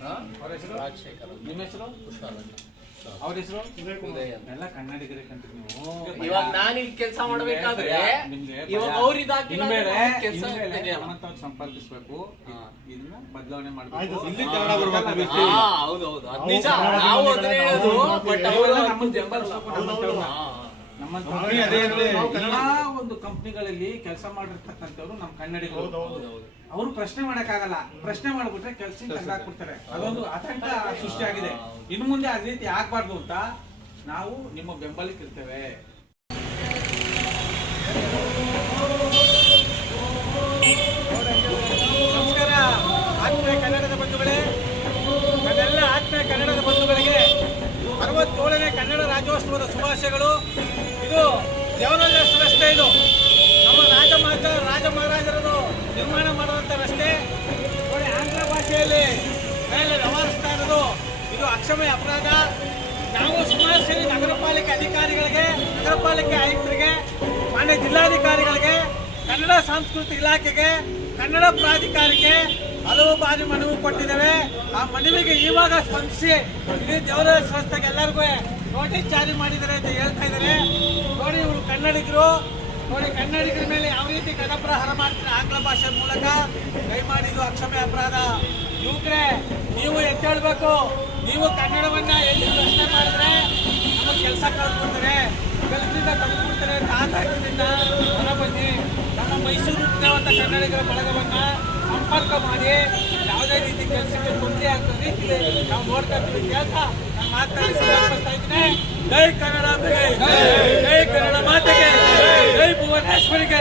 ನಿಮ್ಮ ಹೆಸರು? ಅವ್ರ ಹೆಸರು? ಎಲ್ಲ ಕನ್ನಡಿಗರೇ ಕಂಡ್ರಿ ನೀವು. ಇವಾಗ ನಾನು ಇಲ್ಲಿ ಕೆಲಸ ಮಾಡ್ಬೇಕಾದ್ರೆ ನಿಮ್ಗೆ ಇವಾಗ. ಅವ್ರು ಕೆಲಸ ಸಂಪರ್ಕಿಸಬೇಕು ಇದನ್ನ ಬದಲಾವಣೆ ಮಾಡಬೇಕು. ಇಲ್ಲಿ ಕನ್ನಡ ಬರಬೇಕು ಹೌದು ಹೌದು ಅದ್ ನಿಜ. ನಾವು ಅದನ್ನ ಹೇಳೋದು ಬಟ್ ಅವರೆಲ್ಲ ನಮ್ಮನ್ನ ಎಲ್ಲಾ ಒಂದು ಕಂಪ್ನಿಗಳಲ್ಲಿ ಕೆಲಸ ಮಾಡಿರ್ತಕ್ಕಂಥವ್ರು ನಮ್ಮ ಕನ್ನಡಿಗರು. ಅವರು ಪ್ರಶ್ನೆ ಮಾಡಕ್ಕಾಗಲ್ಲ. ಪ್ರಶ್ನೆ ಮಾಡ್ಬಿಟ್ರೆ ಕೆಲಸ ಹಾಕ್ಬಿಡ್ತಾರೆ ಅದೊಂದು ಆತಂಕ ಸೃಷ್ಟಿಯಾಗಿದೆ. ಇನ್ನು ಮುಂದೆ ಅದೇ ರೀತಿ ಆಗ್ಬಾರ್ದು ಅಂತ ನಾವು ನಿಮ್ಮ ಬೆಂಬಲಕ್ಕೆ ರಾಜ್ಯೋತ್ಸವದ ಶುಭಾಶಯಗಳು. ಇದು ಜವಹರ್ಲಾಲ್ ರಸ್ತೆ ಇದು. ನಮ್ಮ ರಾಜ ರಾಜ ಮಹಾರಾಜರನ್ನು ನಿರ್ಮಾಣ ಮಾಡುವಂಥ ರಸ್ತೆ. ನೋಡಿ ಆಂಗ್ಲ ಭಾಷೆಯಲ್ಲಿ ಮೇಲೆ ವ್ಯವಹರಿಸ್ತಾ ಇರೋದು ಇದು ಅಕ್ಷಮಯ ಅಪರಾಧ. ನಾವು ಸುಮಾರು ನಗರಪಾಲಿಕೆ ನಗರ ಪಾಲಿಕೆ ಅಧಿಕಾರಿಗಳಿಗೆ ನಗರ ಪಾಲಿಕೆ ಆಯುಕ್ತರಿಗೆ, ಮಾನ್ಯ ಜಿಲ್ಲಾಧಿಕಾರಿಗಳಿಗೆ, ಕನ್ನಡ ಸಾಂಸ್ಕೃತಿಕ ಇಲಾಖೆಗೆ, ಕನ್ನಡ ಪ್ರಾಧಿಕಾರಕ್ಕೆ ಹಲವು ಬಾರಿ ಮನವಿ ಕೊಟ್ಟಿದ್ದೇವೆ. ಆ ಮನವಿಗೆ ಇವಾಗ ಸ್ಪಂದಿಸಿ ಇಡೀ ದೇವರ ಸಂಸ್ಥೆಗೆ ಎಲ್ಲರಿಗೂ ನೋಟಿಸ್ ಜಾರಿ ಮಾಡಿದ್ದಾರೆ ಅಂತ ಹೇಳ್ತಾ ಇದ್ದಾರೆ. ನೋಡಿ ಇವರು ಕನ್ನಡಿಗರು. ನೋಡಿ ಕನ್ನಡಿಗರ ಮೇಲೆ ಯಾವ ರೀತಿ ಗಣಪ್ರಹಾರ ಮಾಡ್ತಾರೆ ಆಂಗ್ಲ ಭಾಷೆ ಮೂಲಕ. ಇದು ಅಕ್ಷಮ್ಯ ಅಪರಾಧ. ಯುವಕರೇ, ನೀವು ಎದ್ದೇಳ್ಬೇಕು. ನೀವು ಕನ್ನಡವನ್ನ ಎಲ್ಲಿ ಪ್ರಶ್ನೆ ಮಾಡಿದ್ರೆ ನಮಗೆ ಕೆಲಸ ಕಳ್ಕೊಡ್ತಾರೆ ಕೆಲಸದಿಂದ ತೆಗೆದುಬಿಡ್ತಾರೆ ಅಂತ ಆತಂಕದಿಂದ ಹೊರ ಬನ್ನಿ. ನಮ್ಮ ಮೈಸೂರು ಉದ್ಯಾನವನ ಕನ್ನಡಿಗರ ಬಳಗವನ್ನ ಸಂಪರ್ಕ ಮಾಡಿ. ಯಾವುದೇ ರೀತಿ ಕೆಲಸಕ್ಕೆ ತೊಂದರೆ ಆಗ್ತದೆ ನಾವು ನೋಡ್ತಾ ಇದ್ದೀವಿ. ಅಂತ జై కన్నడ జై కన్నడ మాతకి జై భువనేశ్వరికి